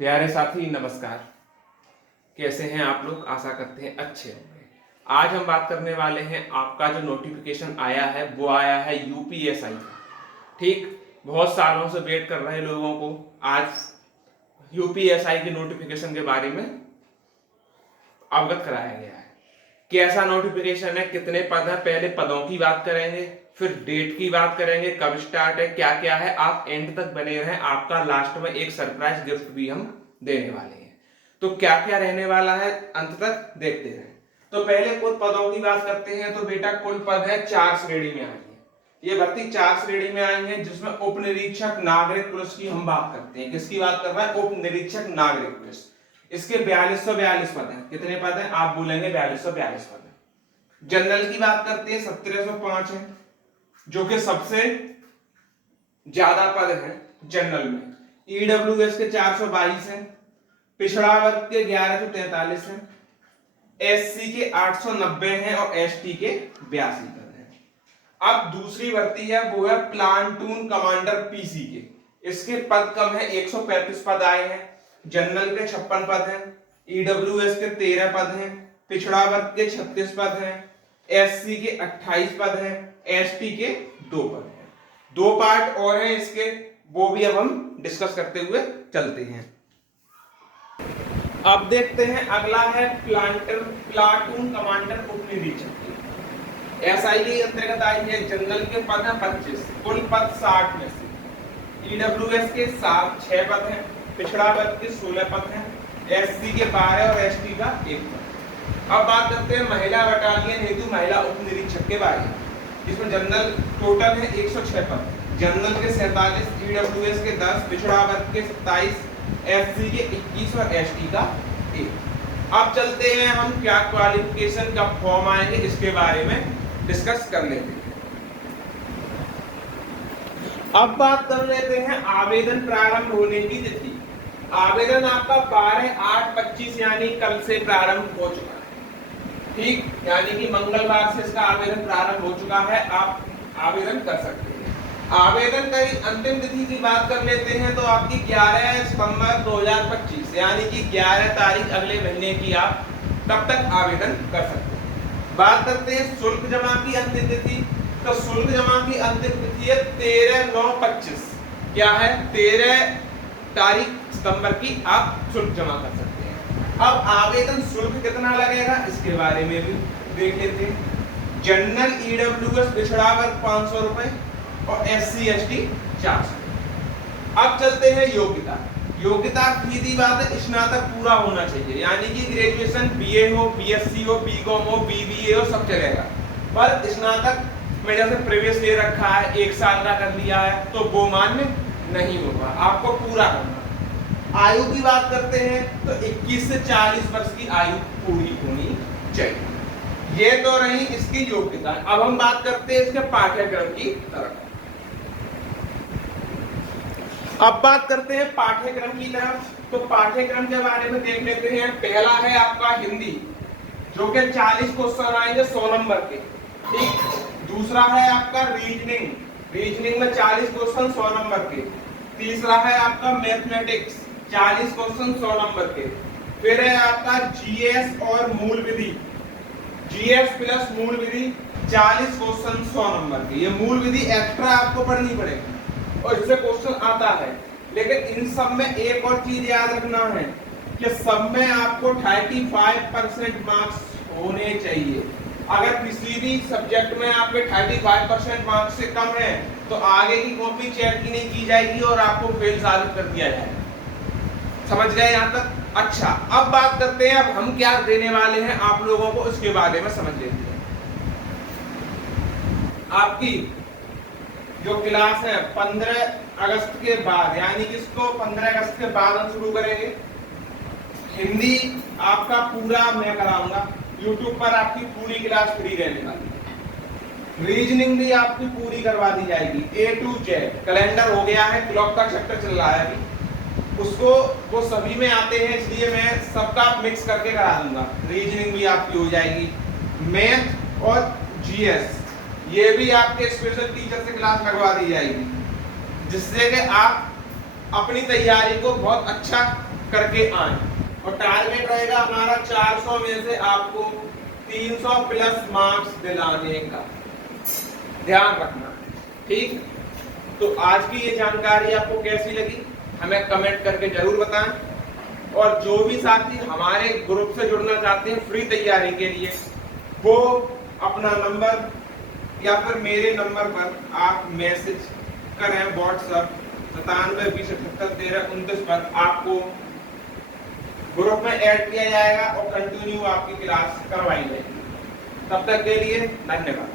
प्यारे साथी नमस्कार। कैसे हैं आप लोग? आशा करते हैं अच्छे होंगे। आज हम बात करने वाले हैं, आपका जो नोटिफिकेशन आया है वो आया है यूपीएसआई का। ठीक, बहुत सालों से वेट कर रहे लोगों को आज यूपीएसआई के नोटिफिकेशन के बारे में अवगत कराया गया है। कैसा नोटिफिकेशन है, कितने पद हैं, पहले पदों की बात करेंगे, फिर डेट की बात करेंगे, कब स्टार्ट है, क्या क्या है। आप एंड तक बने रहें, आपका लास्ट में एक सरप्राइज गिफ्ट भी हम देने वाले हैं। तो क्या क्या रहने वाला है अंत तक देखते रहें। तो पहले कुल पदों की बात करते हैं। तो बेटा कुल पद है 4 श्रेणी में आई है। ये भर्ती 4 श्रेणी में आई है, जिसमें उप निरीक्षक नागरिक पुलिस की हम बात करते हैं। किसकी बात कर रहा है? उप निरीक्षक नागरिक पुलिस। इसके 4242 पद हैं। कितने पद हैं? आप बोलेंगे 4242 पद हैं। जनरल की बात करते हैं, 1705 है, जो कि सबसे ज्यादा पद है जनरल में। ईडब्ल्यूएस के 422 हैं, पिछड़ा वर्ग के 1143 हैं, एससी के 890 हैं और एसटी के 82 पद हैं। अब दूसरी भर्ती है, वो है प्लाटून कमांडर पीसी के। इसके पद कम है, 135 पद आए हैं। जनरल के 56 पद हैं, ईडब्ल्यूएस के 13 पद हैं, पिछड़ा वर्ग के 36 पद हैं, एससी के 28 पद हैं, एसटी के 2 पद हैं। 2 पार्ट और हैं इसके, वो भी अब हम डिस्कस करते हुए चलते हैं। अब देखते हैं, अगला है प्लाटून कमांडर उप निरीक्षक। एसआई के अंतर्गत आई है। जनरल के पद हैं 25, कुल पद 60 में से। ईडब्ल्यूएस के 6 पद हैं, पिछड़ा वर्ग के 16 पद हैं, एससी के 12 और एसटी का 1 पद। अब बात करते हैं महिला बटालियन हेतु महिला उप निरीक्षक के बारे में, जिसमें जनरल टोटल है 106 पद। जनरल के 47, ईडब्ल्यूएस के 10, पिछड़ा वर्ग के 27, एससी के 21 और एसटी का 1। अब चलते हैं हम, क्या क्वालिफिकेशन का फॉर्म आएंगे इसके बारे में डिस्कस कर लेते हैं। अब बात कर लेते हैं आवेदन प्रारंभ होने की तिथि। आवेदन आपका 12/8/25 यानी कल से प्रारंभ हो चुका है। ठीक, यानी कि मंगलवार से इसका आवेदन प्रारंभ हो चुका है। आप आवेदन कर सकते हैं। आवेदन की अंतिम तिथि की बात कर लेते हैं, तो आपकी 11 सितंबर 2025 यानी कि 11 तारीख अगले महीने की आप तब तक आवेदन कर सकते हैं। बात करते हैं शुल्क जमा की अंतिम तिथि। तो शुल्क जमा की अंतिम तिथि है 13/9/25। क्या है? 13 तारीख सितंबर की आप शुल्क जमा कर सकते हैं। अब आवेदन शुल्क कितना लगेगा इसके बारे में भी देख लेते हैं। जनरल ईडब्ल्यूएस पिछड़ा वर्ग 500 रुपए और एससी एसटी 400। अब चलते हैं योग्यता। योग्यता सीधी बात है, स्नातक पूरा होना चाहिए, यानी कि ग्रेजुएशन बीए हो, बीएससी हो, बीकॉम हो, बीबीए हो, सब चलेगा। पर स्नातक में जैसे प्रीवियस ले रखा है, 1 साल का कर लिया है, तो वो मान्य नहीं होगा, आपको पूरा करना। आयु की बात करते हैं तो 21 से 40 वर्ष की आयु पूरी होनी चाहिए। ये तो रही इसकी योग्यता। अब हम बात करते हैं इसके पाठ्यक्रम की तरफ। अब बात करते हैं पाठ्यक्रम की तरफ। तो पाठ्यक्रम के बारे में देख लेते हैं। पहला है आपका हिंदी, जो कि 40 क्वेश्चन आएंगे 100 नंबर के। ठीक। दूसरा है आपका रीजनिंग, रीजनिंग में 40 क्वेश्चन 100 नंबर के। तीसरा है आपका मैथमेटिक्स, 40 क्वेश्चन 100 नंबर के। फिर है आपका जीएस और मूल विधि, जीएस प्लस मूल विधि 40 क्वेश्चन 100 नंबर के। ये मूल विधि एक्स्ट्रा आपको पढ़नी पड़ेगी और इससे क्वेश्चन आता है। लेकिन इन सब में एक और चीज याद रखना है कि सब में आपको 35% मार्क्स होने चाहिए। अगर किसी भी सब्जेक्ट में आपके 35% मार्क्स से कम है तो आगे की कॉपी चेक की नहीं की जाएगी और आपको फेल साबित कर दिया जाएगा। समझ गए यहाँ तक? अच्छा, अब बात करते हैं, अब हम क्या देने वाले हैं आप लोगों को, इसके बारे में समझ लेते हैं। आपकी जो क्लास है 15 अगस्त के बाद, यानी कि इसको 15 अगस्त के बाद हम शुरू करेंगे। हिंदी आपका पूरा मैं कराऊंगा, YouTube पर आपकी पूरी क्लास फ्री रहने वाली है। रीजनिंग भी आपकी पूरी करवा दी जाएगी, A to Z। कैलेंडर हो गया है, क्लॉक का चैप्टर चल रहा है अभी, उसको वो सभी में आते हैं, इसलिए मैं सबका मिक्स करके करा दूंगा। रीजनिंग भी आपकी हो जाएगी, मैथ और जीएस ये भी आपके स्पेशल टीचर से क्लास लगवा दी जाएगी, जिससे कि आप अपनी तैयारी को बहुत अच्छा करके आए और टारगेट रहेगा हमारा 400 में से आपको 300 प्लस मार्क्स दिलाने का, ध्यान रखना। ठीक, तो आज की ये जानकारी आपको कैसी लगी हमें कमेंट करके जरूर बताएं। और जो भी साथी हमारे ग्रुप से जुड़ना चाहते हैं फ्री तैयारी के लिए, वो अपना नंबर या फिर मेरे नंबर पर आप मैसेज करें व्हाट्सएप 9720781329 पर, आपको ग्रुप में ऐड किया जाएगा और कंटिन्यू आपकी क्लास करवाई जाएगी। तब तक के लिए धन्यवाद।